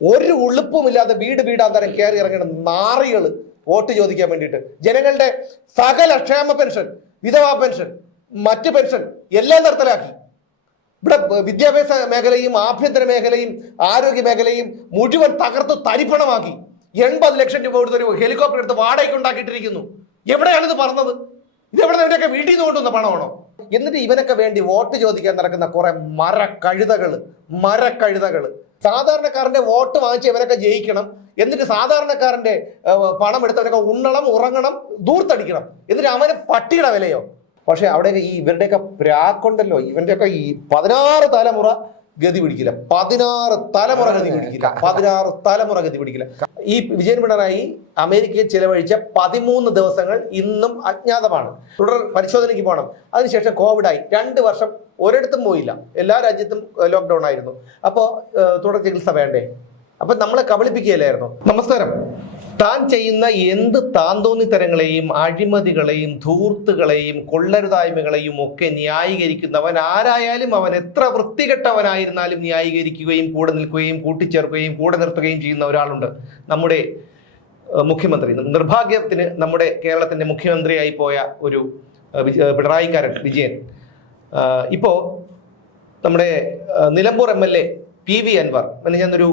ഒരു ഉളുപ്പുമില്ലാതെ വീട് വീടാന്തരം കയറി ഇറങ്ങുന്ന നാറികൾ വോട്ട് ചോദിക്കാൻ വേണ്ടിയിട്ട്. ജനങ്ങളുടെ സകല ക്ഷേമ പെൻഷൻ വിധവാ പെൻഷൻ മറ്റ് പെൻഷൻ എല്ലാം നിർത്തലാക്കി. ഇവിടെ വിദ്യാഭ്യാസ മേഖലയും ആഭ്യന്തര മേഖലയും ആരോഗ്യ മേഖലയും മുഴുവൻ തകർത്ത് തരിപ്പണമാക്കി. എൺപത് ലക്ഷം രൂപ കൊടുത്തൊരു ഹെലികോപ്റ്റർ എടുത്ത് വാടകയ്ക്ക് ഉണ്ടാക്കിയിട്ടിരിക്കുന്നു. എവിടെയാണ് ഇത് പറഞ്ഞത് നിന്നൊക്കെ വീട്ടിൽ നിന്ന് കൊണ്ടുവന്ന പണമാണോ? എന്നിട്ട് ഇവനൊക്കെ വേണ്ടി വോട്ട് ചോദിക്കാൻ നടക്കുന്ന കുറെ മരക്കഴുതകൾ മരക്കഴുതകൾ സാധാരണക്കാരന്റെ വോട്ട് വാങ്ങിച്ച് ഇവരൊക്കെ ജയിക്കണം. എന്നിട്ട് സാധാരണക്കാരന്റെ പണം എടുത്തവരൊക്കെ ഉണ്ണണം ഉറങ്ങണം ദൂർത്തടിക്കണം. എന്നിട്ട് അവന് പട്ടിയുടെ വിലയോ? പക്ഷെ അവിടെയൊക്കെ ഈ ഇവരുടെയൊക്കെ പ്രാക്കുണ്ടല്ലോ. ഇവന്റെയൊക്കെ ഈ പതിനാറ് തലമുറ ഗതി പിടിക്കില്ല. പതിനാറ് തലമുറ ഗതി പിടിക്കില്ല. പതിനാറ് തലമുറ ഗതി പിടിക്കില്ല. ഈ വിജയൻ പിണറായി അമേരിക്കയിൽ ചിലവഴിച്ച പതിമൂന്ന് ദിവസങ്ങൾ ഇന്നും അജ്ഞാതമാണ്. തുടർ പരിശോധനയ്ക്ക് പോകണം അതിനുശേഷം കോവിഡായി. രണ്ട് വർഷം ഒരിടത്തും പോയില്ല. എല്ലാ രാജ്യത്തും ലോക്ക്ഡൗൺ ആയിരുന്നു. അപ്പോൾ തുടർ ചികിത്സ വേണ്ടേ? അപ്പൊ നമ്മളെ കബളിപ്പിക്കുകയല്ലായിരുന്നു? നമസ്കാരം. താൻ ചെയ്യുന്ന എന്ത് താന്തോന്നിത്തരങ്ങളെയും അഴിമതികളെയും ധൂർത്തുകളെയും കൊള്ളരുതായ്മകളെയും ഒക്കെ ന്യായീകരിക്കുന്നവൻ ആരായാലും അവൻ എത്ര വൃത്തികെട്ടവനായിരുന്നാലും ന്യായീകരിക്കുകയും കൂടെ നിൽക്കുകയും കൂട്ടിച്ചേർക്കുകയും കൂടെ നിർത്തുകയും ചെയ്യുന്ന ഒരാളുണ്ട് നമ്മുടെ മുഖ്യമന്ത്രി. നിർഭാഗ്യത്തിന് നമ്മുടെ കേരളത്തിന്റെ മുഖ്യമന്ത്രിയായി പോയ ഒരു പിണറായിക്കാരൻ വിജയൻ. ഇപ്പോൾ ഇപ്പോ നമ്മുടെ Nilambur M L A P V Anvar ഞാനൊരു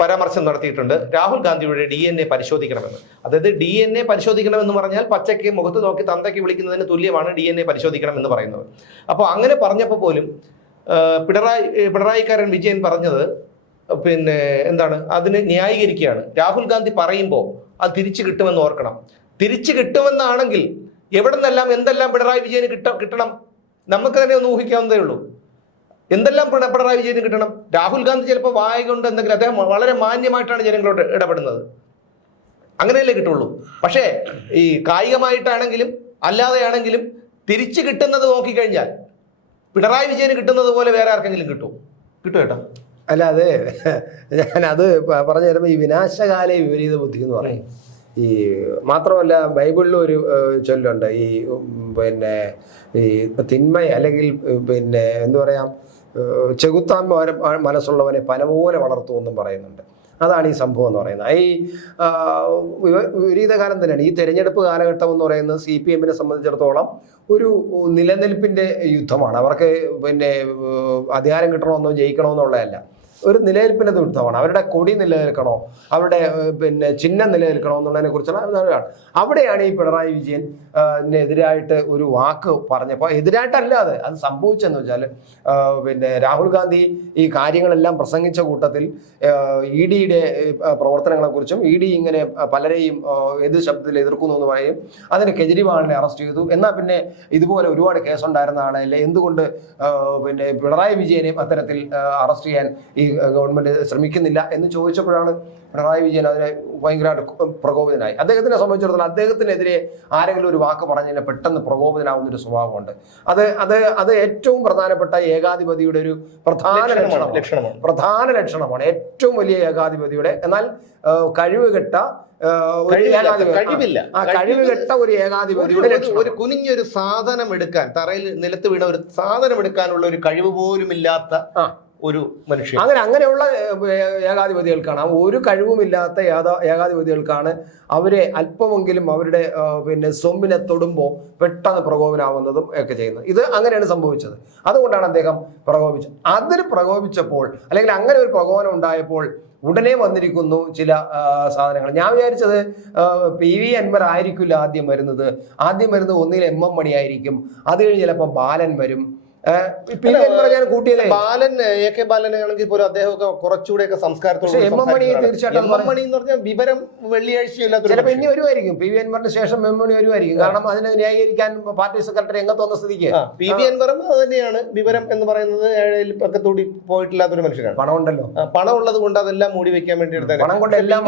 പരാമർശം നടത്തിയിട്ടുണ്ട്. രാഹുൽ ഗാന്ധിയുടെ ഡി എൻ എ പരിശോധിക്കണമെന്ന്. അതായത് ഡി എൻ എ പരിശോധിക്കണമെന്ന് പറഞ്ഞാൽ പച്ചയ്ക്ക് മുഖത്ത് നോക്കി തന്തയ്ക്ക് വിളിക്കുന്നതിന് തുല്യമാണ് ഡി എൻ എ പരിശോധിക്കണം എന്ന് പറയുന്നത്. അപ്പോൾ അങ്ങനെ പറഞ്ഞപ്പോൾ പോലും പിണറായി പിണറായിക്കാരൻ വിജയൻ പറഞ്ഞത് പിന്നെ എന്താണ് അതിന് ന്യായീകരിക്കുകയാണ്. രാഹുൽ ഗാന്ധി പറയുമ്പോൾ അത് തിരിച്ചു കിട്ടുമെന്ന് ഓർക്കണം. തിരിച്ചു കിട്ടുമെന്നാണെങ്കിൽ എവിടെ നിന്നെല്ലാം എന്തെല്ലാം പിണറായി വിജയന് കിട്ട കിട്ടണം? നമുക്ക് തന്നെ ഒന്ന് ഊഹിക്കാവുന്നതേ ഉള്ളൂ. എന്തെല്ലാം പിണ- പിണറായി വിജയന് കിട്ടണം? രാഹുൽ ഗാന്ധി ചിലപ്പോൾ വായ കൊണ്ട് എന്തെങ്കിലും അദ്ദേഹം വളരെ മാന്യമായിട്ടാണ് ജനങ്ങളോട് ഇടപെടുന്നത്. അങ്ങനെയല്ലേ കിട്ടുള്ളൂ. പക്ഷേ ഈ കായികമായിട്ടാണെങ്കിലും അല്ലാതെയാണെങ്കിലും തിരിച്ചു കിട്ടുന്നത് നോക്കിക്കഴിഞ്ഞാൽ പിണറായി വിജയന് കിട്ടുന്നത് പോലെ വേറെ ആർക്കെങ്കിലും കിട്ടും. കിട്ടും കേട്ടോ. അല്ല അത്. ഞാനത് പറഞ്ഞു തരുമ്പോൾ ഈ വിനാശകാല വിപരീത ബുദ്ധി എന്ന് പറയും. ഈ മാത്രമല്ല ബൈബിളിൽ ഒരു ചൊല്ലുണ്ട്. ഈ പിന്നെ ഈ തിന്മ അല്ലെങ്കിൽ പിന്നെ എന്തു പറയാം? ചെകുത്താൻ മനസ്സുള്ളവനെ പന പോലെ വളർത്തുമെന്നും പറയുന്നുണ്ട്. അതാണ് ഈ സംഭവം എന്ന് പറയുന്നത്. ഈ വിപരീത കാലം തന്നെയാണ്. ഈ തെരഞ്ഞെടുപ്പ് കാലഘട്ടം എന്ന് പറയുന്നത് സി പി എമ്മിനെ സംബന്ധിച്ചിടത്തോളം ഒരു നിലനിൽപ്പിന്റെ യുദ്ധമാണ്. അവർക്ക് പിന്നെ അധികാരം കിട്ടണമെന്നോ ജയിക്കണമെന്നുള്ളതല്ല ഒരു നിലനിൽപ്പിന്റെ യുദ്ധമാണ് അവരുടെ കൊടി നിലനിൽക്കണോ? അവരുടെ പിന്നെ ചിഹ്നം നിലനിൽക്കണോ എന്നുള്ളതിനെ കുറിച്ചുള്ള. അവിടെയാണ് ഈ പിണറായി വിജയൻ എതിരായിട്ട് ഒരു വാക്ക് പറഞ്ഞപ്പോൾ എതിരായിട്ടല്ലാതെ അത്. സംഭവിച്ചെന്ന് വെച്ചാൽ പിന്നെ രാഹുൽ ഗാന്ധി ഈ കാര്യങ്ങളെല്ലാം പ്രസംഗിച്ച കൂട്ടത്തിൽ ഇ ഡിയുടെ പ്രവർത്തനങ്ങളെക്കുറിച്ചും ഇ ഡി ഇങ്ങനെ പലരെയും ഏത് ശബ്ദത്തിൽ എതിർക്കുന്നു എന്ന് പറയും അതിന് കെജ്രിവാളിനെ അറസ്റ്റ് ചെയ്തു. എന്നാൽ പിന്നെ ഇതുപോലെ ഒരുപാട് കേസുണ്ടായിരുന്നതാണ് അല്ലെ എന്തുകൊണ്ട് പിന്നെ പിണറായി വിജയനെയും അത്തരത്തിൽ അറസ്റ്റ് ചെയ്യാൻ ഈ ഗവൺമെന്റ് ശ്രമിക്കുന്നില്ല എന്ന് ചോദിച്ചപ്പോഴാണ് പിണറായി വിജയൻ അതിനെ ഭയങ്കരമായിട്ട് പ്രകോപിതനായി. അദ്ദേഹത്തിനെ സംബന്ധിച്ചിടത്തോളം അദ്ദേഹത്തിനെതിരെ ആരെങ്കിലും ഒരു വാക്ക് പറഞ്ഞു കഴിഞ്ഞാൽ പെട്ടെന്ന് പ്രകോപിതനാവുന്ന ഒരു സ്വഭാവമുണ്ട്. അത് അത് അത് ഏറ്റവും പ്രധാനപ്പെട്ട ഏകാധിപതിയുടെ ഒരു പ്രധാന ലക്ഷണമാണ് പ്രധാന ലക്ഷണമാണ്. ഏറ്റവും വലിയ ഏകാധിപതിയുടെ എന്നാൽ കഴിവുകെട്ട ഒരു കഴിവില്ല. കഴിവുകെട്ട ഒരു ഏകാധിപതിയുടെ ഒരു- കുനിഞ്ഞൊരു സാധനം എടുക്കാൻ തറയിൽ നിലത്ത് വീണ ഒരു സാധനം എടുക്കാനുള്ള ഒരു കഴിവ് പോലും ഇല്ലാത്ത. ഒരു മനുഷ്യൻ. അങ്ങനെ അങ്ങനെയുള്ള ഏകാധിപതികൾക്കാണ്. ഒരു കഴിവുമില്ലാത്ത ഏകാധിപതികൾക്കാണ് അവരെ അല്പമെങ്കിലും അവരുടെ പിന്നെ സ്വമ്പിനെ തൊടുമ്പോൾ പെട്ടെന്ന് പ്രകോപനാവുന്നതും ഒക്കെ ചെയ്യുന്നത്. ഇത് അങ്ങനെയാണ് സംഭവിച്ചത്. അതുകൊണ്ടാണ് അദ്ദേഹം പ്രകോപിച്ചത്. അതിന് പ്രകോപിച്ചപ്പോൾ അല്ലെങ്കിൽ അങ്ങനെ ഒരു പ്രകോപനം ഉണ്ടായപ്പോൾ ഉടനെ വന്നിരിക്കുന്നു ചില സാധനങ്ങൾ. ഞാൻ വിചാരിച്ചത് പി വി അൻവർ ആയിരിക്കില്ല ആദ്യം വരുന്നത്. ആദ്യം വരുന്നത് ഒന്നിൽ എം എം മണിയായിരിക്കും. അത് കഴിഞ്ഞ് ചിലപ്പോൾ ബാലൻ വരും. ബാലൻ എ കെ ബാലൻ ആണെങ്കിൽ പോലും അദ്ദേഹമൊക്കെ കുറച്ചുകൂടെയൊക്കെ സംസ്കാരത്തോട് സംസ്കാരത്തോടെ എം എം മണി തീർച്ചയായിട്ടും എം മണി എന്ന് പറഞ്ഞാൽ വിവരം വെള്ളിയാഴ്ചയല്ലാത്ത ചിലപ്പോൾ ഇനി. വരുമായിരിക്കും. പി വി അൻവറിന് ശേഷം എം മണി വരുമായിരിക്കും. കാരണം അതിനെ ന്യായീകരിക്കാൻ പാർട്ടി സെക്രട്ടറി രംഗത്ത് വന്ന സ്ഥിതിക്ക്. പി വി അൻവറും അത് തന്നെയാണ്. വിവരം എന്ന് പറയുന്നത് പക്കത്തൂടി പോയിട്ടില്ലാത്തൊരു മനുഷ്യനാണ്. പണം ഉണ്ടല്ലോ. പണം ഉള്ളത് കൊണ്ട് അതെല്ലാം മൂടി വെക്കാൻ വേണ്ടി എടുത്തത് പണം കൊണ്ട് എല്ലാം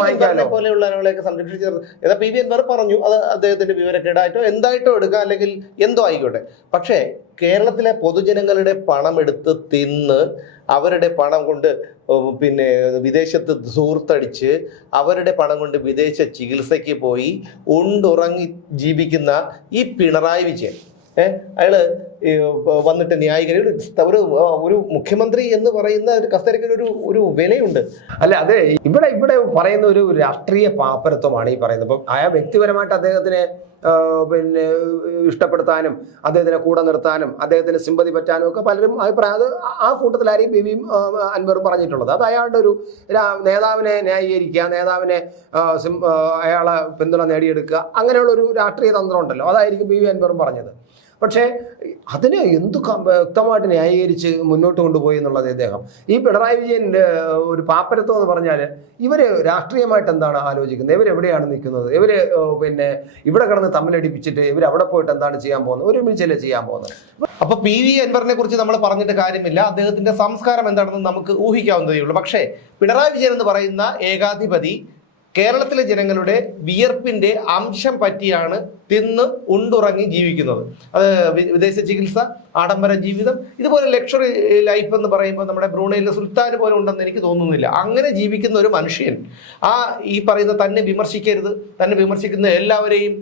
പോലെയുള്ള ആളുകളെയൊക്കെ സംരക്ഷിച്ച് എന്നാൽ പി വി അൻവർ പറഞ്ഞു അത് അദ്ദേഹത്തിന്റെ വിവരക്കേടായിട്ടോ എന്തായിട്ടോ എടുക്കാം അല്ലെങ്കിൽ എന്തോ ആയിക്കോട്ടെ. പക്ഷേ കേരളത്തിലെ പൊതുജനങ്ങളുടെ പണം എടുത്ത് തിന്ന് അവരുടെ പണം കൊണ്ട് പിന്നെ വിദേശത്ത് സുഹൃത്തടിച്ച് അവരുടെ പണം കൊണ്ട് വിദേശ ചികിത്സയ്ക്ക് പോയി ഉണ്ടുറങ്ങി ജീവിക്കുന്ന ഈ പിണറായി വിജയൻ. അയാൾ വന്നിട്ട് ന്യായീകരി ഒരു ഒരു മുഖ്യമന്ത്രി എന്ന് പറയുന്ന ഒരു കസ്തരയ്ക്ക് ഒരു ഒരു വിലയുണ്ട്. അല്ല അതെ ഇവിടെ ഇവിടെ പറയുന്ന ഒരു രാഷ്ട്രീയ പാപ്പരത്വമാണ് ഈ പറയുന്നത്. അപ്പം ആ വ്യക്തിപരമായിട്ട് അദ്ദേഹത്തിനെ പിന്നെ ഇഷ്ടപ്പെടുത്താനും അദ്ദേഹത്തിനെ കൂടെ നിർത്താനും അദ്ദേഹത്തിന് സിമ്പതി പറ്റാനും ഒക്കെ പലരും അഭിപ്രായം അത് ആ- കൂട്ടത്തിലാരെയും ബിബിയും അൻവറും പറഞ്ഞിട്ടുള്ളത്. അത് അയാളുടെ ഒരു നേതാവിനെ ന്യായീകരിക്കുക നേതാവിനെ അയാളെ പിന്തുണ നേടിയെടുക്കുക അങ്ങനെയുള്ള ഒരു രാഷ്ട്രീയ തന്ത്രം ഉണ്ടല്ലോ. അതായിരിക്കും ബി വി അൻവറും പറഞ്ഞത്. പക്ഷേ അതിനെ എന്തു വ്യക്തമായിട്ട് ന്യായീകരിച്ച് മുന്നോട്ട് കൊണ്ടുപോയി എന്നുള്ളത് അദ്ദേഹം ഈ പിണറായി വിജയന്റെ ഒരു പാപ്പരത്വം എന്ന് പറഞ്ഞാൽ ഇവർ രാഷ്ട്രീയമായിട്ട് എന്താണ് ആലോചിക്കുന്നത്? ഇവരെവിടെയാണ് നിൽക്കുന്നത്? ഇവർ പിന്നെ ഇവിടെ കിടന്ന് തമ്മിലടിപ്പിച്ചിട്ട് ഇവർ അവിടെ പോയിട്ട് എന്താണ് ചെയ്യാൻ പോകുന്നത്? ഒരുമിച്ചല്ലേ ചെയ്യാൻ പോകുന്നത്? അപ്പൊ പി വി അൻവറിനെ കുറിച്ച് നമ്മൾ പറഞ്ഞിട്ട് കാര്യമില്ല. അദ്ദേഹത്തിന്റെ സംസ്കാരം എന്താണെന്ന് നമുക്ക് ഊഹിക്കാവുന്നതേ ഉള്ളൂ പക്ഷേ പിണറായി വിജയൻ എന്ന് പറയുന്ന ഏകാധിപതി കേരളത്തിലെ ജനങ്ങളുടെ വിയർപ്പിന്റെ അംശം പറ്റിയാണ് തിന്ന് ഉണ്ടുറങ്ങി ജീവിക്കുന്നത്. അത് വിദേശ ചികിത്സ ആഡംബര ജീവിതം ഇതുപോലെ ലക്ഷറി ലൈഫ് എന്ന് പറയുമ്പോൾ നമ്മുടെ ബ്രൂണയിലെ സുൽത്താൻ പോലെ ഉണ്ടെന്ന് എനിക്ക് തോന്നുന്നില്ല. അങ്ങനെ ജീവിക്കുന്ന ഒരു മനുഷ്യൻ ആ ഈ പറയുന്ന തന്നെ വിമർശിക്കരുത് തന്നെ വിമർശിക്കുന്ന എല്ലാവരെയും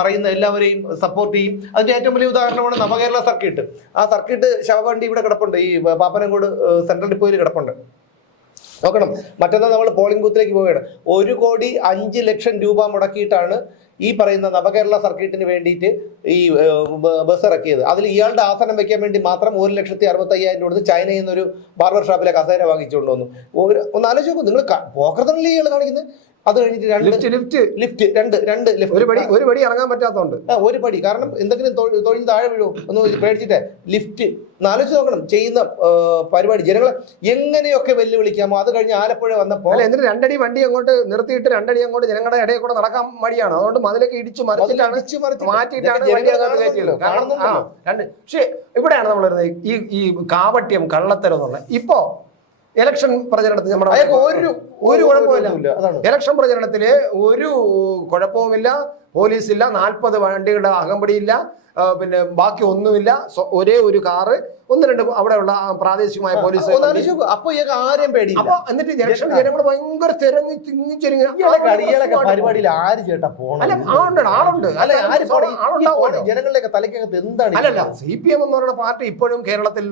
പറയുന്ന എല്ലാവരെയും സപ്പോർട്ട് ചെയ്യും. അതിന്റെ ഏറ്റവും വലിയ ഉദാഹരണമാണ് നവകേരള സർക്കിട്ട്. ആ സർക്കിട്ട് ശവവണ്ടി ഇവിടെ കിടപ്പുണ്ട്. ഈ പാപ്പനംകോട് സെൻട്രൽ ഡിപ്പോയിൽ കിടപ്പുണ്ട്. നോക്കണം. മറ്റന്നാൾ നമ്മൾ പോളിംഗ് ബൂത്തിലേക്ക് പോവുകയാണ്. ഒരു കോടി അഞ്ച് ലക്ഷം രൂപ മുടക്കിയിട്ടാണ് ഈ പറയുന്ന നവകേരള സർക്കിട്ടിന് വേണ്ടിയിട്ട് ഈ ബസ് ഇറക്കിയത്. അതിൽ ഇയാളുടെ ആസനം വെക്കാൻ വേണ്ടി മാത്രം ഒരു ലക്ഷത്തി അറുപത്തി അയ്യായിരം രൂപ ചൈനയിൽ നിന്നൊരു ബാർബർ ഷോപ്പിലെ കസേര വാങ്ങിച്ചുകൊണ്ട് വന്നു. ഒരു ഒന്ന് ആലോചിച്ച് നോക്കൂ നിങ്ങൾ പോക്കർത്തണല്ലേ ഇയാൾ കാണിക്കുന്നത്? അത് കഴിഞ്ഞിട്ട് രണ്ട് ലിഫ്റ്റ് ലിഫ്റ്റ് ലിഫ്റ്റ് രണ്ട് രണ്ട് ലിഫ്റ്റ് ഒരു പടി ഒരു പടി ഇറങ്ങാൻ പറ്റാത്തതുകൊണ്ട് ഒരു പടി. കാരണം എന്തെങ്കിലും തൊഴി- തൊഴിൽ താഴെ വീഴുമോ ഒന്ന് പേടിച്ചിട്ട്. ലിഫ്റ്റ് നാലോചിച്ച് നോക്കണം. ചെയ്യുന്ന പരിപാടി. ജനങ്ങളെ എങ്ങനെയൊക്കെ വെല്ലുവിളിക്കാമോ അത് കഴിഞ്ഞ് ആലപ്പുഴ വന്നപ്പോൾ എന്നിട്ട് രണ്ടടി വണ്ടി അങ്ങോട്ട് നിർത്തിയിട്ട് രണ്ടടി അങ്ങോട്ട് ജനങ്ങളുടെ ഇടയിൽ കൂടെ നടക്കാൻ മടിയാണ്. അതുകൊണ്ട് മതിലൊക്കെ ഇടിച്ചു മറിച്ചിട്ടാണ് മാറ്റിയിട്ടാണ്. രണ്ട്. പക്ഷേ ഇവിടെയാണ് നമ്മൾ ഈ ഈ കാപട്യം കള്ളത്തരം എന്നുള്ളത് ഇപ്പോ ഇലക്ഷൻ പ്രചരണത്തിൽ നമ്മുടെ അയാൾക്ക് ഒരു ഒരു കുഴപ്പമില്ല കുഴപ്പമില്ല ഇലക്ഷൻ പ്രചരണത്തിൽ ഒരു കുഴപ്പവുമില്ല. പോലീസില്ല. നാൽപ്പത് വണ്ടികളുടെ അകമ്പടിയില്ല. പിന്നെ ബാക്കി ഒന്നുമില്ല. ഒരേ ഒരു കാറ് ഒന്ന് രണ്ട് അവിടെയുള്ള പ്രാദേശികമായ പോലീസ് അപ്പൊ ആരെയും പേടിയില്ല. അപ്പൊ എന്നിട്ട് ഇലക്ഷൻ ജനങ്ങൾ ഭയങ്കര തിരങ്ങി തിങ്ങി ചെരിങ്ങി പരിപാടിയിൽ ആര് ചേട്ടാ പോണം ആളുണ്ട് ആളുണ്ട്. അല്ല ആര് ജനങ്ങളുടെയൊക്കെ തലയ്ക്കകത്ത് എന്താണ് അല്ലല്ല സി പി എം എന്ന് പറയുന്ന പാർട്ടി ഇപ്പോഴും കേരളത്തിൽ.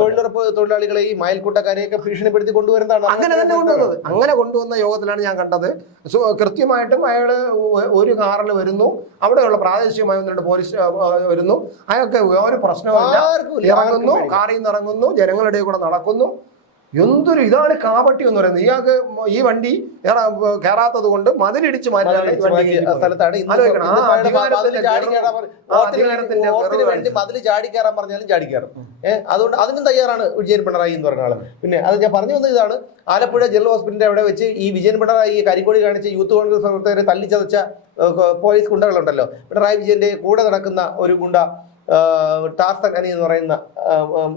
തൊഴിലുറപ്പ് തൊഴിലാളികളെ ഈ മയൽക്കൂട്ടക്കാരെയൊക്കെ ഭീഷണിപ്പെടുത്തി കൊണ്ടുവരുന്നതാണ് അങ്ങനെ തന്നെ കൊണ്ടുവന്നത്. അങ്ങനെ കൊണ്ടുവന്ന യോഗത്തിലാണ് ഞാൻ കണ്ടത്. സോ കൃത്യമായിട്ടും അയാൾ ഒരു കാറിൽ വരുന്നു. അവിടെയുള്ള പ്രാദേശികമായ ഒന്ന് രണ്ട് പോലീസ് വരുന്നു. അയാൾക്ക് ഒരു പ്രശ്നമില്ല ഇറങ്ങുന്നു കാറിൽ നിന്ന് ഇറങ്ങുന്നു ജനങ്ങളുടെ കൂടെ നടക്കുന്നു. എന്തൊരു ഇതാണ് കാപട്ടി എന്ന് പറയുന്നത്. ഇയാൾക്ക് ഈ വണ്ടി കയറാത്തത് കൊണ്ട് മതിലിടിച്ച് മതിൽ ചാടി കയറാൻ പറഞ്ഞാലും ചാടി കയറും. ഏഹ് അതുകൊണ്ട് അതിനും തയ്യാറാണ് വിജയൻ പിണറായി എന്ന് പറഞ്ഞ ആൾ. പിന്നെ അത് ഞാൻ പറഞ്ഞു വന്നത് ഇതാണ്. ആലപ്പുഴ ജനറൽ ഹോസ്പിറ്റലിന്റെ അവിടെ വെച്ച് ഈ വിജയൻ പിണറായി കരിക്കോടി കാണിച്ച് യൂത്ത് കോൺഗ്രസ് പ്രവർത്തകരെ തല്ലിച്ചതച്ച പോലീസ് ഗുണ്ടകളുണ്ടല്ലോ. പിണറായി വിജയന്റെ കൂടെ നടക്കുന്ന ഒരു ഗുണ്ട. ടാർസൻ അനി എന്ന് പറയുന്ന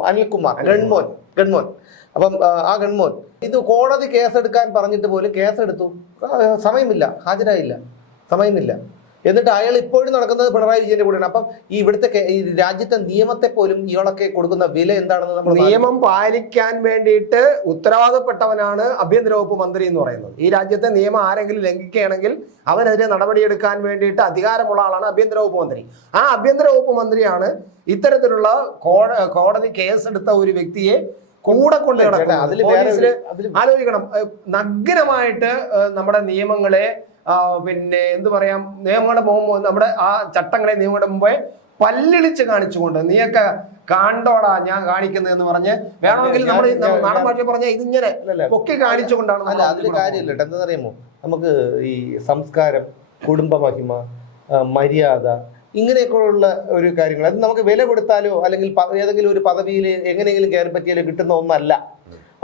അനിൽകുമാർ ഗൺമോൻ ഗൺമോൻ. അപ്പം ആ, ഗൺമോൻ. ഇത് കോടതി കേസെടുക്കാൻ പറഞ്ഞിട്ട് പോലും കേസെടുത്തു. സമയമില്ല ഹാജരായില്ല സമയമില്ല. എന്നിട്ട് അയാൾ ഇപ്പോഴും നടക്കുന്നത് പിണറായി വിജയന്റെ കൂടെയാണ്. അപ്പം ഈ ഇവിടുത്തെ ഈ രാജ്യത്തെ നിയമത്തെ പോലും ഇയാളൊക്കെ കൊടുക്കുന്ന വില എന്താണെന്ന് നമ്മൾ നിയമം പാലിക്കാൻ വേണ്ടിയിട്ട് ഉത്തരവാദപ്പെട്ടവനാണ് ആഭ്യന്തര വകുപ്പ് മന്ത്രി എന്ന് പറയുന്നത്. ഈ രാജ്യത്തെ നിയമം ആരെങ്കിലും ലംഘിക്കുകയാണെങ്കിൽ അവനെതിരെ നടപടിയെടുക്കാൻ വേണ്ടിയിട്ട് അധികാരമുള്ള ആളാണ് ആഭ്യന്തര വകുപ്പ് മന്ത്രി. ആ ആഭ്യന്തര വകുപ്പ് മന്ത്രിയാണ് ഇത്തരത്തിലുള്ള കോടതി കേസെടുത്ത ഒരു വ്യക്തിയെ കൂടെ കൊണ്ട് നടക്കുന്നത്. അതിൽ ആലോചിക്കണം. നഗ്നമായിട്ട് നമ്മുടെ നിയമങ്ങളെ പിന്നെ എന്ത് പറയാം നിയമങ്ങളുടെ മുമ്പ് നമ്മുടെ ആ ചട്ടങ്ങളെ നിയമങ്ങളുടെ മുമ്പേ പല്ലിളിച്ച് കാണിച്ചുകൊണ്ട് നീയൊക്കെ കാണ്ടോടാ ഞാൻ കാണിക്കുന്നത് എന്ന് പറഞ്ഞ് വേണമെങ്കിൽ ഞാൻ- നാടൻ ഭാഷ പറഞ്ഞ ഇതിങ്ങനെ ഒക്കെ കാണിച്ചുകൊണ്ടാണ് അല്ല അതിൽ കാര്യമില്ല എന്താ പറയുമോ നമുക്ക് ഈ സംസ്കാരം കുടുംബ മഹിമ മര്യാദ ഇങ്ങനെയൊക്കെയുള്ള ഒരു കാര്യങ്ങൾ. അത് നമുക്ക് വില കൊടുത്താലോ അല്ലെങ്കിൽ ഏതെങ്കിലും ഒരു പദവിയിൽ എങ്ങനെയെങ്കിലും കയറി പറ്റിയാലോ കിട്ടുന്ന ഒന്നല്ല.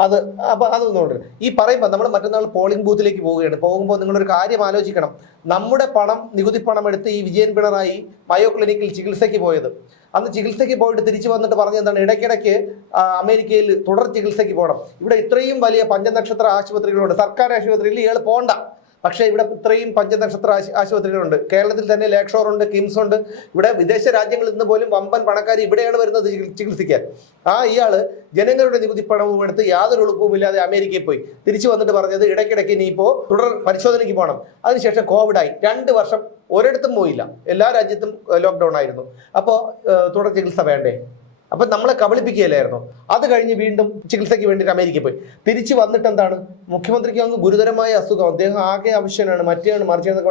അത് അപ്പൊ അതൊന്നുണ്ട് ഈ പറയുമ്പോൾ നമ്മൾ മറ്റന്നാൾ പോളിംഗ് ബൂത്തിലേക്ക് പോവുകയാണ്. പോകുമ്പോൾ നിങ്ങളൊരു കാര്യം ആലോചിക്കണം. നമ്മുടെ പണം നികുതി പണം എടുത്ത് ഈ വിജയൻ പിണറായി മയോ ക്ലിനിക്കിൽ ചികിത്സയ്ക്ക് പോയത്. അന്ന് ചികിത്സയ്ക്ക് പോയിട്ട് തിരിച്ചു വന്നിട്ട് പറഞ്ഞ എന്താണ്? ഇടയ്ക്കിടയ്ക്ക് അമേരിക്കയിൽ തുടർ ചികിത്സയ്ക്ക് പോകണം ഇവിടെ ഇത്രയും വലിയ പഞ്ചനക്ഷത്ര ആശുപത്രികളുണ്ട്. സർക്കാർ ആശുപത്രിയിൽ ഇയാൾ പോണ്ട. പക്ഷേ ഇവിടെ ഇത്രയും പഞ്ചനക്ഷത്ര ആശു- ആശുപത്രികളുണ്ട്. കേരളത്തിൽ തന്നെ ലേക്ഷോർ ഉണ്ട് കിംസ് ഉണ്ട്. ഇവിടെ വിദേശ രാജ്യങ്ങളിൽ നിന്ന് പോലും വമ്പൻ പണക്കാർ ഇവിടെയാണ് വരുന്നത് ചികി- ചികിത്സിക്കാൻ. ആ ഇയാൾ ജനങ്ങളുടെ നികുതി പണവും എടുത്ത് യാതൊരു എളുപ്പവുമില്ലാതെ അമേരിക്കയിൽ പോയി. തിരിച്ചു വന്നിട്ട് പറഞ്ഞത് ഇടയ്ക്കിടയ്ക്ക് ഇനിയിപ്പോ തുടർ പരിശോധനയ്ക്ക് പോകണം അതിനുശേഷം കോവിഡായി. രണ്ട് വർഷം ഒരിടത്തും പോയില്ല. എല്ലാ രാജ്യത്തും ലോക്ക്ഡൌൺ ആയിരുന്നു. അപ്പോൾ തുടർ ചികിത്സ വേണ്ടേ? അപ്പൊ നമ്മളെ കബളിപ്പിക്കുകയല്ലായിരുന്നു? അത് കഴിഞ്ഞ് വീണ്ടും ചികിത്സയ്ക്ക് വേണ്ടിയിട്ട് അമേരിക്കയിൽ പോയി. തിരിച്ചു വന്നിട്ട് എന്താണ് മുഖ്യമന്ത്രിക്ക് അങ്ങ് ഗുരുതരമായ അസുഖം. അദ്ദേഹം ആകെ ആവശ്യമാണ് മറ്റേയാണ് മറിച്ചതെന്നൊക്കെ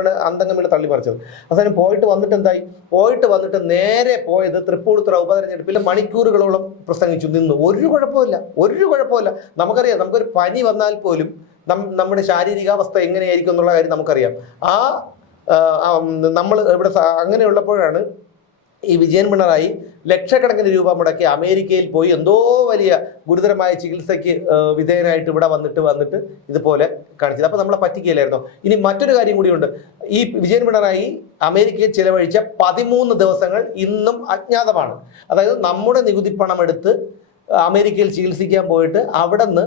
കൊണ്ട് തള്ളി മറിച്ചത് അവസാനം പോയിട്ട് വന്നിട്ട് എന്തായി പോയിട്ട് വന്നിട്ട് നേരെ പോയത് തൃപ്പൂണിത്തുറ ഉപതെരഞ്ഞെടുപ്പിൽ മണിക്കൂറുകളോളം പ്രസംഗിച്ചു നിന്നു. ഒരു കുഴപ്പമില്ല ഒരു കുഴപ്പമില്ല നമുക്കറിയാം നമുക്കൊരു പനി വന്നാൽ പോലും നമ്മുടെ ശാരീരികാവസ്ഥ എങ്ങനെയായിരിക്കും എന്നുള്ള കാര്യം നമുക്കറിയാം. ആ നമ്മൾ ഇവിടെ അങ്ങനെയുള്ളപ്പോഴാണ് ഈ വിജയൻ പിണറായി ലക്ഷക്കണക്കിന് രൂപ മുടക്കി അമേരിക്കയിൽ പോയി എന്തോ വലിയ ഗുരുതരമായ ചികിത്സയ്ക്ക് വിധേയനായിട്ട് ഇവിടെ വന്നിട്ട് വന്നിട്ട് ഇതുപോലെ കാണിച്ചത്. അപ്പോൾ നമ്മളെ പറ്റിക്കുകയില്ലായിരുന്നു? ഇനി മറ്റൊരു കാര്യം കൂടിയുണ്ട്. ഈ വിജയൻ പിണറായി അമേരിക്കയിൽ ചിലവഴിച്ച പതിമൂന്ന് ദിവസങ്ങൾ ഇന്നും അജ്ഞാതമാണ്. അതായത് നമ്മുടെ നികുതി പണം എടുത്ത് അമേരിക്കയിൽ ചികിത്സിക്കാൻ പോയിട്ട് അവിടെ നിന്ന്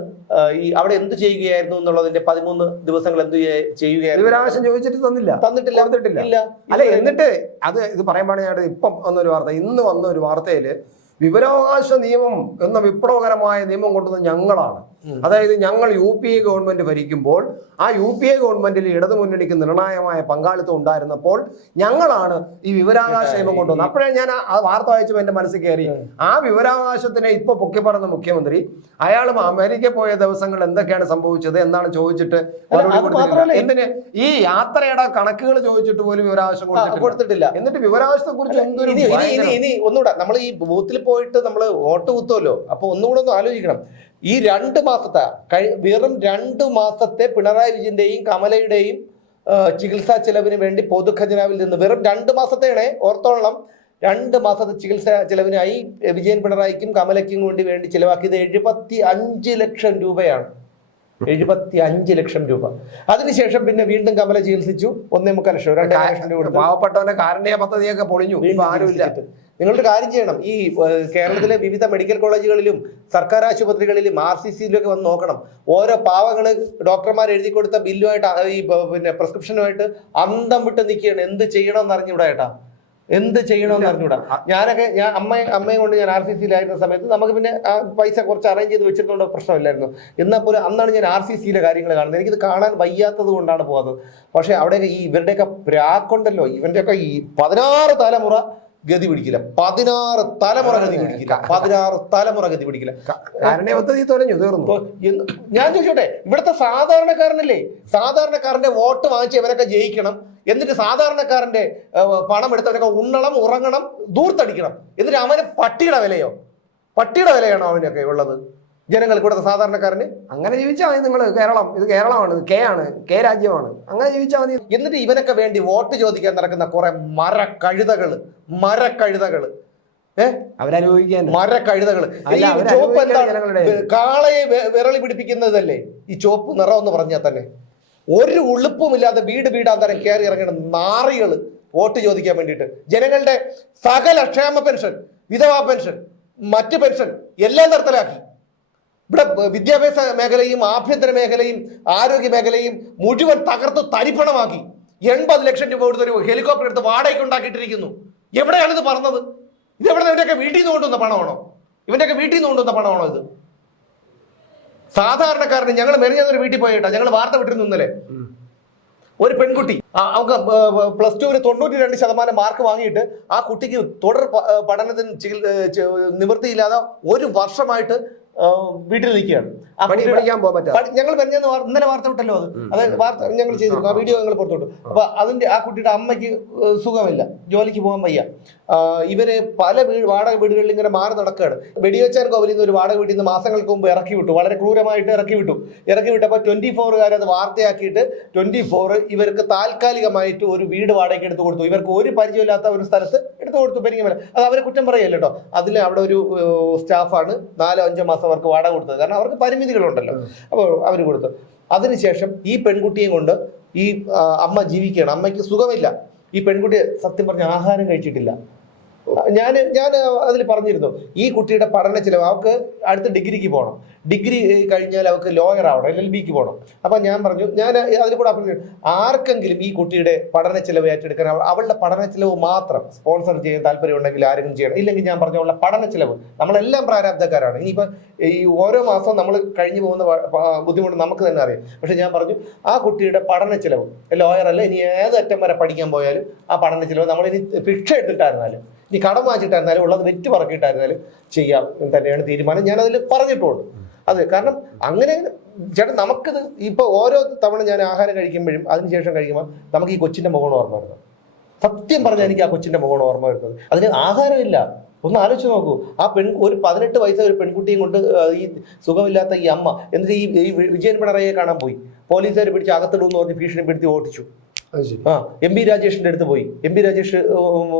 ഈ അവിടെ എന്ത് ചെയ്യുകയായിരുന്നു എന്നുള്ളതിന്റെ പതിമൂന്ന് ദിവസങ്ങൾ എന്ത് ചെയ്യുകയായിരുന്നു? വിവരാവകാശം ചോദിച്ചിട്ട് തന്നില്ല. തന്നിട്ടില്ല. തന്നിട്ടില്ല ഇല്ല. അല്ല എന്നിട്ട് അത് ഇത് പറയുമ്പോൾ ഞാൻ ഇപ്പം വന്നൊരു വാർത്ത. ഇന്ന് വന്ന ഒരു വാർത്തയിൽ വിവരാവകാശ നിയമം എന്ന വിപ്ലവകരമായ നിയമം കൊണ്ടുവന്ന ഞങ്ങളാണ്. അതായത് ഞങ്ങൾ യു പി എ ഗവൺമെന്റ് ഭരിക്കുമ്പോൾ ആ യു പി എ ഗവൺമെന്റിൽ ഇടതുമുന്നണിക്ക് നിർണായകമായ പങ്കാളിത്തം ഉണ്ടായിരുന്നപ്പോൾ ഞങ്ങളാണ് ഈ വിവരാവകാശ നിയമം കൊണ്ടുവന്നത്. അപ്പോഴേ ഞാൻ ആ- വാർത്ത വായിച്ചപ്പോൾ എന്റെ മനസ്സിൽ കയറി. ആ വിവരാവകാശത്തിനെ ഇപ്പൊ പൊക്കി പറഞ്ഞ മുഖ്യമന്ത്രി അയാളും അമേരിക്ക പോയ ദിവസങ്ങൾ എന്തൊക്കെയാണ് സംഭവിച്ചത് എന്നാണ് ചോദിച്ചിട്ട് എന്തിന്? ഈ യാത്രയുടെ കണക്കുകൾ ചോദിച്ചിട്ട് പോലും വിവരാവകാശം കൊടുത്തിട്ടില്ല. എന്നിട്ട് വിവരാവകാശത്തെ കുറിച്ച് എന്തൊരു ഇനി ഒന്നുകൂടെ നമ്മൾ ഈ ബൂത്തിൽ പോയിട്ട് നമ്മൾ വോട്ട് കുത്തുമല്ലോ. അപ്പൊ ഒന്നുകൂടെ ഒന്ന് ആലോചിക്കണം. ഈ രണ്ട് മാസത്തെ കഴി വെറും രണ്ട് മാസത്തെ പിണറായി വിജയന്റെയും കമലയുടെയും ചികിത്സാ ചെലവിന് വേണ്ടി പൊതുഖജനാവിൽ നിന്ന് വെറും രണ്ട് മാസത്തെയാണ് ഓർത്തോളം രണ്ട് മാസത്തെ ചികിത്സാ ചെലവിനായി വിജയൻ പിണറായിക്കും കമലയ്ക്കും വേണ്ടി വേണ്ടി ചിലവാക്കിയത് എഴുപത്തി അഞ്ച് ലക്ഷം രൂപയാണ്. എഴുപത്തി അഞ്ച് ലക്ഷം രൂപ. അതിനുശേഷം പിന്നെ വീണ്ടും കമല ചികിത്സിച്ചു. ഒന്നേ മുക്കാൽ ലക്ഷം ലക്ഷം രൂപ. പാവപ്പെട്ടവന്റെ കാരണീയ പദ്ധതിയൊക്കെ പൊളിഞ്ഞു. ആരും ഇല്ലാത്ത ആരുമില്ല. നിങ്ങളൊരു കാര്യം ചെയ്യണം. ഈ കേരളത്തിലെ വിവിധ മെഡിക്കൽ കോളേജുകളിലും സർക്കാർ ആശുപത്രികളിലും ആർ സി സിയിലൊക്കെ വന്ന് നോക്കണം. ഓരോ പാവങ്ങൾ ഡോക്ടർമാർ എഴുതി കൊടുത്ത ബില്ലുമായിട്ട് ഈ പിന്നെ പ്രിസ്ക്രിപ്ഷനുമായിട്ട് അന്തം വിട്ട് നിൽക്കുകയാണ്. എന്ത് ചെയ്യണമെന്ന് അറിഞ്ഞൂടാ ഏട്ടാ? എന്ത് ചെയ്യണമെന്ന് അറിഞ്ഞൂടാ ഞാനൊക്കെ ഞാൻ അമ്മ അമ്മയും കൊണ്ട് ഞാൻ ആർ സി സിയിലായിരുന്ന സമയത്ത് നമുക്ക് പിന്നെ ആ പൈസ കുറച്ച് അറേഞ്ച് ചെയ്ത് വെച്ചിട്ടുണ്ടോ? പ്രശ്നമില്ലായിരുന്നു. എന്നാൽ പോലും അന്നാണ് ഞാൻ ആർ സി സിയിലെ കാര്യങ്ങൾ കാണുന്നത്. എനിക്കിത് കാണാൻ വയ്യാത്തത് കൊണ്ടാണ് പോകുന്നത് പക്ഷേ അവിടെയൊക്കെ ഈ ഇവരുടെയൊക്കെ പ്രാക്കുണ്ടല്ലോ. ഇവന്റെയൊക്കെ ഈ പതിനാറ് തലമുറ ഗതി പിടിക്കില്ല. പതിനാറ് തലമുറ ഗതി പിടിക്കില്ല. പതിനാറ് തലമുറ ഗതി പിടിക്കില്ല. തൊലഞ്ഞു തീർന്നു. ഞാൻ ചോദിച്ചോട്ടെ ഇവിടുത്തെ സാധാരണക്കാരനല്ലേ? സാധാരണക്കാരന്റെ വോട്ട് വാങ്ങിച്ച് ഇവരൊക്കെ ജയിക്കണം. എന്നിട്ട് സാധാരണക്കാരന്റെ പണം എടുത്തവരൊക്കെ ഉണ്ണണം ഉറങ്ങണം ദൂർത്തടിക്കണം എന്നിട്ട് അവന് പട്ടിയുടെ വിലയോ? പട്ടിയുടെ വിലയാണോ അവനൊക്കെ ഉള്ളത്? ജനങ്ങൾ ഇവിടുത്തെ സാധാരണക്കാരന് അങ്ങനെ ജീവിച്ചാൽ മതി നിങ്ങൾ കേരളം ഇത് കേരളമാണ് ഇത് കെ ആണ് കെ രാജ്യമാണ്. അങ്ങനെ ജീവിച്ചാൽ മതി. എന്നിട്ട് ഇവനൊക്കെ വേണ്ടി വോട്ട് ചോദിക്കാൻ നടക്കുന്ന കുറെ മരക്കഴുതകൾ മരക്കഴുതകൾ. മരക്കഴുതകൾ. ഈ ചോപ്പ് എന്താണ് കാളയെ വിരളി പിടിപ്പിക്കുന്നതല്ലേ? ഈ ചോപ്പ് നിറം എന്ന് പറഞ്ഞാൽ തന്നെ. ഒരു ഉളുപ്പുമില്ലാതെ വീട് വീടാന്തരം കയറി ഇറങ്ങുന്ന നാറികൾ വോട്ട് ചോദിക്കാൻ വേണ്ടിയിട്ട്. ജനങ്ങളുടെ സകല ക്ഷേമ പെൻഷൻ വിധവാ പെൻഷൻ മറ്റ് പെൻഷൻ എല്ലാം നിർത്തലാക്കി. ഇവിടെ വിദ്യാഭ്യാസ മേഖലയും ആഭ്യന്തര മേഖലയും ആരോഗ്യ മേഖലയും മുഴുവൻ തകർത്ത് തരിപ്പണമാക്കി എൺപത് ലക്ഷം രൂപ കൊടുത്തൊരു ഹെലികോപ്റ്റർ എടുത്ത് വാടകയ്ക്ക് ഉണ്ടാക്കിയിട്ടിരിക്കുന്നു. എവിടെയാണ് ഇത് പറഞ്ഞത്? ഇത് എവിടെ ഇവന്റെയൊക്കെ വീട്ടിൽ നിന്ന് കൊണ്ടുവന്ന പണമാണോ? ഇവന്റെയൊക്കെ വീട്ടിൽ നിന്ന് കൊണ്ടുവന്ന പണമാണോ ഇത്? സാധാരണക്കാരന് ഞങ്ങൾ മെറിഞ്ഞൊരു വീട്ടിൽ പോയിട്ടാ ഞങ്ങൾ വാർത്ത വിട്ടിരുന്നു ഇന്നലെ. ഒരു പെൺകുട്ടി അവർക്ക് പ്ലസ് ടുവിന് തൊണ്ണൂറ്റി രണ്ട് ശതമാനം മാർക്ക് വാങ്ങിയിട്ട് ആ കുട്ടിക്ക് തുടർ പഠനത്തിന് നിവൃത്തിയില്ലാതെ ഒരു വർഷമായിട്ട് വീട്ടിൽ നിൽക്കുകയാണ്. ഞങ്ങൾ പറഞ്ഞ ഇന്നലെ വാർത്ത വിട്ടല്ലോ അത്. അതായത് വാർത്ത ഞങ്ങൾ ചെയ്തിരുന്നു. ആ വീഡിയോ ഞങ്ങൾ പുറത്തോട്ടു. അപ്പൊ അതിന്റെ ആ കുട്ടിയുടെ അമ്മയ്ക്ക് സുഖമില്ല. ജോലിക്ക് പോകാൻ വയ്യ. ഇവർ പല വീട് വാടക വീടുകളിൽ ഇങ്ങനെ മാറി നടക്കുകയാണ്. വെടിവെച്ചാൻ കോവിലിൽ നിന്ന് ഒരു വാടക വീട്ടിൽ നിന്ന് മാസങ്ങൾക്ക് മുമ്പ് ഇറക്കി വിട്ടു. വളരെ ക്രൂരമായിട്ട് ഇറക്കി വിട്ടു. ഇറക്കി വിട്ടപ്പോൾ ട്വന്റി ഫോറുകാർ അത് വാർത്തയാക്കിയിട്ട് ട്വന്റി ഫോർ ഇവർക്ക് താൽക്കാലികമായിട്ട് ഒരു വീട് വാടകയ്ക്ക് എടുത്തു കൊടുത്തു. ഇവർക്ക് ഒരു പരിചയമില്ലാത്ത ഒരു സ്ഥലത്ത് എടുത്തു കൊടുത്തു. പെരിങ്ങമല. അത് അവരെ കുറ്റം പറയല്ലോ കേട്ടോ അതിൽ അവിടെ ഒരു സ്റ്റാഫാണ്. നാലോ അഞ്ചോ മാസം അവർക്ക് വാടക കൊടുത്തത്. കാരണം അവർക്ക് പരിമിതികളുണ്ടല്ലോ. അപ്പോൾ അവർ കൊടുത്തു. അതിനുശേഷം ഈ പെൺകുട്ടിയെ കൊണ്ട് ഈ അമ്മ ജീവിക്കുകയാണ്. അമ്മയ്ക്ക് സുഖമില്ല. ഈ പെൺകുട്ടി സത്യം പറഞ്ഞ ആഹാരം കഴിച്ചിട്ടില്ല. ഞാൻ ഞാൻ അതിൽ പറഞ്ഞിരുന്നു. ഈ കുട്ടിയുടെ പഠന ചിലവ് അവർക്ക് അടുത്ത ഡിഗ്രിക്ക് പോകണം ഡിഗ്രി കഴിഞ്ഞാൽ അവർക്ക് ലോയർ ആവണം എൽ എൽ ബിക്ക് പോകണം. അപ്പം ഞാൻ പറഞ്ഞു ഞാൻ അതിൽ കൂടെ അഭിപ്രായം ആർക്കെങ്കിലും ഈ കുട്ടിയുടെ പഠന ചെലവ് ഏറ്റെടുക്കാൻ അവളുടെ പഠന ചിലവ് മാത്രം സ്പോൺസർ ചെയ്യാൻ താല്പര്യമുണ്ടെങ്കിൽ ആരെങ്കിലും ചെയ്യണം. ഇല്ലെങ്കിൽ ഞാൻ പറഞ്ഞ അവളുടെ പഠന ചിലവ് നമ്മളെല്ലാം പ്രാരാബ്ധക്കാരാണ്. ഇനിയിപ്പോൾ ഈ ഓരോ മാസവും നമ്മൾ കഴിഞ്ഞു പോകുന്ന ബുദ്ധിമുട്ട് നമുക്ക് തന്നെ അറിയാം. പക്ഷെ ഞാൻ പറഞ്ഞു ആ കുട്ടിയുടെ പഠന ചിലവ് ലോയർ അല്ല ഇനി ഏത് അറ്റം വരെ പഠിക്കാൻ പോയാലും ആ പഠന ചിലവ് നമ്മൾ ഇനി ഭിക്ഷ എടുത്തിട്ടായിരുന്നാലും ഇനി കടം വാങ്ങിച്ചിട്ടായിരുന്നാലും ഉള്ളത് വെറ്റ് പറക്കിയിട്ടായിരുന്നാലും ചെയ്യാം തന്നെയാണ് തീരുമാനം ഞാൻ അതിൽ പറഞ്ഞിട്ടുമുണ്ട് അത് കാരണം അങ്ങനെ ചേട്ടാ നമുക്കിത് ഇപ്പൊ ഓരോ തവണ ഞാൻ ആഹാരം കഴിക്കുമ്പോഴും അതിനുശേഷം കഴിക്കുമ്പോൾ നമുക്ക് ഈ കൊച്ചിന്റെ മുഖമാണ് ഓർമ്മ വരുന്നത്. സത്യം പറഞ്ഞാൽ എനിക്ക് ആ കൊച്ചിന്റെ മുഖമാണ് ഓർമ്മ വരുന്നത്. അതിന് ആഹാരമില്ല. ഒന്ന് ആലോചിച്ച് നോക്കൂ. ആ പെൺ ഒരു പതിനെട്ട് വയസ്സായ ഒരു പെൺകുട്ടിയും കൊണ്ട് ഈ സുഖമില്ലാത്ത ഈ അമ്മ എന്നിട്ട് ഈ വിജയൻ പിണറായിയെ കാണാൻ പോയി. പോലീസുകാർ പിടിച്ച് അകത്തിടുമെന്ന് പറഞ്ഞ് ഭീഷണിപ്പെടുത്തി ഓടിച്ചു. ആ എം പി രാജേഷിന്റെ അടുത്ത് പോയി. എം പി രാജേഷ്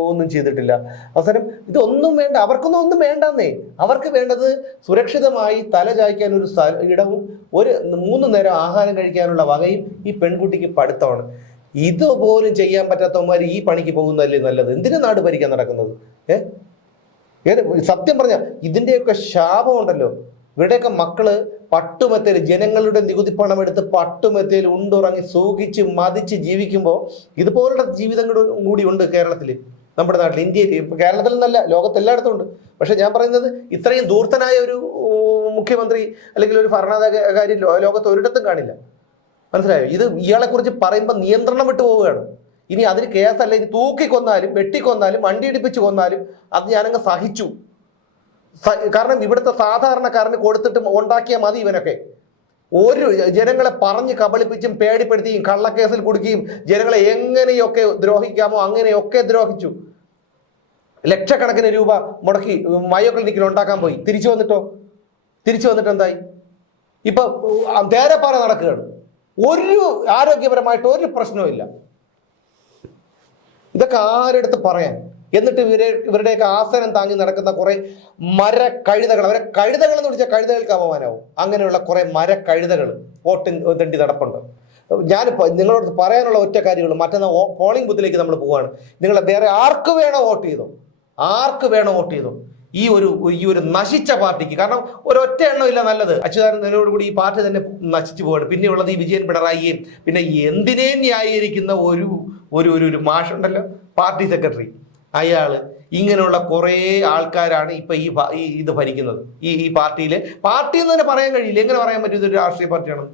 ഒന്നും ചെയ്തിട്ടില്ല. അവസാനം ഇതൊന്നും വേണ്ട അവർക്കൊന്നും ഒന്നും വേണ്ടെന്നേ. അവർക്ക് വേണ്ടത് സുരക്ഷിതമായി തല ചായ്ക്കാൻ ഒരു ഇടവും ഒരു മൂന്ന് നേരം ആഹാരം കഴിക്കാനുള്ള വകയും ഈ പെൺകുട്ടിക്ക് പഠിത്തമാണ്. ഇതുപോലും ചെയ്യാൻ പറ്റാത്തവന്മാർ ഈ പണിക്ക് പോകുന്നതല്ലേ നല്ലത്? എന്തിനു നാട് ഭരിക്കാൻ നടക്കുന്നത്? ഏ? സത്യം പറഞ്ഞ ഇതിന്റെയൊക്കെ ശാപം ഉണ്ടല്ലോ ഇവരുടെയൊക്കെ മക്കൾ പട്ടുമെത്തയിൽ ജനങ്ങളുടെ നികുതി പണം എടുത്ത് പട്ടുമെത്തയിൽ ഉണ്ടുറങ്ങി സൂഖിച്ച് മതിച്ച് ജീവിക്കുമ്പോൾ ഇതുപോലുള്ള ജീവിതങ്ങൾ കൂടി ഉണ്ട് കേരളത്തിൽ നമ്മുടെ നാട്ടിൽ ഇന്ത്യയിൽ കേരളത്തിൽ നിന്നല്ല ലോകത്തെല്ലായിടത്തും ഉണ്ട്. പക്ഷെ ഞാൻ പറയുന്നത് ഇത്രയും ദൂർത്തനായ ഒരു മുഖ്യമന്ത്രി അല്ലെങ്കിൽ ഒരു ഭരണാധികാരി ലോകത്ത് ഒരിടത്തും കാണില്ല. മനസ്സിലായോ? ഇത് ഇയാളെക്കുറിച്ച് പറയുമ്പോൾ നിയന്ത്രണം വിട്ടു പോവുകയാണ്. ഇനി അതിന് കേസല്ല. ഇനി തൂക്കിക്കൊന്നാലും വെട്ടിക്കൊന്നാലും വണ്ടി ഇടിപ്പിച്ച് കൊന്നാലും അത് ഞാനങ്ങ് സഹിച്ചു. കാരണം ഇവിടുത്തെ സാധാരണക്കാരന് കൊടുത്തിട്ട് ഉണ്ടാക്കിയാൽ മതി ഇവനൊക്കെ. ഒരു ജനങ്ങളെ പറഞ്ഞ് കബളിപ്പിച്ചും പേടിപ്പെടുത്തിയും കള്ളക്കേസിൽ കുടുക്കുകയും ജനങ്ങളെ എങ്ങനെയൊക്കെ ദ്രോഹിക്കാമോ അങ്ങനെയൊക്കെ ദ്രോഹിച്ചു. ലക്ഷക്കണക്കിന് രൂപ മുടക്കി മയോ ക്ലിനിക്കിൽ ഉണ്ടാക്കാൻ പോയി. തിരിച്ചു വന്നിട്ടോ? തിരിച്ചു വന്നിട്ട് എന്തായി? ഇപ്പൊ തേരപ്പാറ നടക്കുകയാണ്. ഒരു ആരോഗ്യപരമായിട്ട് ഒരു പ്രശ്നവും ഇതൊക്കെ ആരെടുത്ത് പറയാൻ? എന്നിട്ട് ഇവരെ ഇവരുടെയൊക്കെ ആസനം താങ്ങി നടക്കുന്ന കുറേ മര കഴുതകൾ അവരെ കഴുതകൾ എന്ന് വിളിച്ച കഴുതകൾക്ക് അപമാനമാവും. അങ്ങനെയുള്ള കുറേ മര കഴുതകൾ വോട്ടിൻ തണ്ടി നടപ്പുണ്ട് ഞാനിപ്പോൾ നിങ്ങളോട് പറയാനുള്ള ഒറ്റ കാര്യമുള്ളൂ. മറ്റന്നാൾ ഓ- പോളിംഗ് ബൂത്തിലേക്ക് നമ്മൾ പോവുകയാണ് നിങ്ങൾ വേറെ ആർക്ക് വേണോ വോട്ട് ചെയ്തോ? ആർക്ക് വേണോ വോട്ട് ചെയ്തോ? ഈ ഒരു ഈ ഒരു നശിച്ച പാർട്ടിക്ക്. കാരണം ഒരൊറ്റ എണ്ണം ഇല്ല നല്ലത്. അച്യുതാനന്ദനോട് കൂടി ഈ പാർട്ടി തന്നെ നശിച്ചു പോവാണ്. പിന്നെ ഉള്ളത് ഈ വിജയൻ പിണറായിയും. പിന്നെ എന്തിനേ ന്യായീകരിക്കുന്ന ഒരു ഒരു ഒരു മാഷുണ്ടല്ലോ പാർട്ടി സെക്രട്ടറി. അയാൾ ഇങ്ങനെയുള്ള കുറേ ആൾക്കാരാണ് ഇപ്പം ഈ ഈ ഇത് ഭരിക്കുന്നത്. ഈ ഈ പാർട്ടിയിലെ പാർട്ടി എന്ന് തന്നെ പറയാൻ കഴിയില്ല. എങ്ങനെ പറയാൻ പറ്റും ഇതൊരു രാഷ്ട്രീയ പാർട്ടിയാണെന്ന്.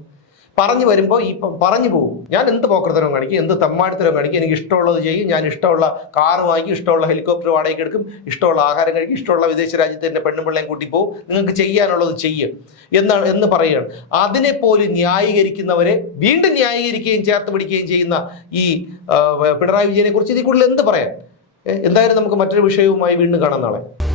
പറഞ്ഞു വരുമ്പോൾ ഈ പറഞ്ഞു പോകും. ഞാൻ എന്ത് പോക്കർത്തരം കാണിക്കും എന്ത് തമ്മാടിത്തരം കാണിക്കും എനിക്ക് ഇഷ്ടമുള്ളത് ചെയ്യും ഞാൻ ഇഷ്ടമുള്ള കാർ വാങ്ങി ഇഷ്ടമുള്ള ഹെലികോപ്റ്റർ വാടകയ്ക്ക് എടുക്കും ഇഷ്ടമുള്ള ആഹാരം കഴിക്കും ഇഷ്ടമുള്ള വിദേശ രാജ്യത്ത് എന്റെ പെണ്ണും പിള്ളേയും കൂട്ടി പോകും നിങ്ങൾക്ക് ചെയ്യാനുള്ളത് ചെയ്യും. എന്നാണ് എന്ന് പറയുകയാണ്. അതിനെപ്പോലും ന്യായീകരിക്കുന്നവരെ വീണ്ടും ന്യായീകരിക്കുകയും ചേർത്ത് പിടിക്കുകയും ചെയ്യുന്ന ഈ പിണറായി വിജയനെ കുറിച്ച് ഇതിൽ കൂടുതൽ എന്ത് പറയാൻ? എന്തായാലും നമുക്ക് മറ്റൊരു വിഷയവുമായി വീണ്ടും കാണാം നാളെ.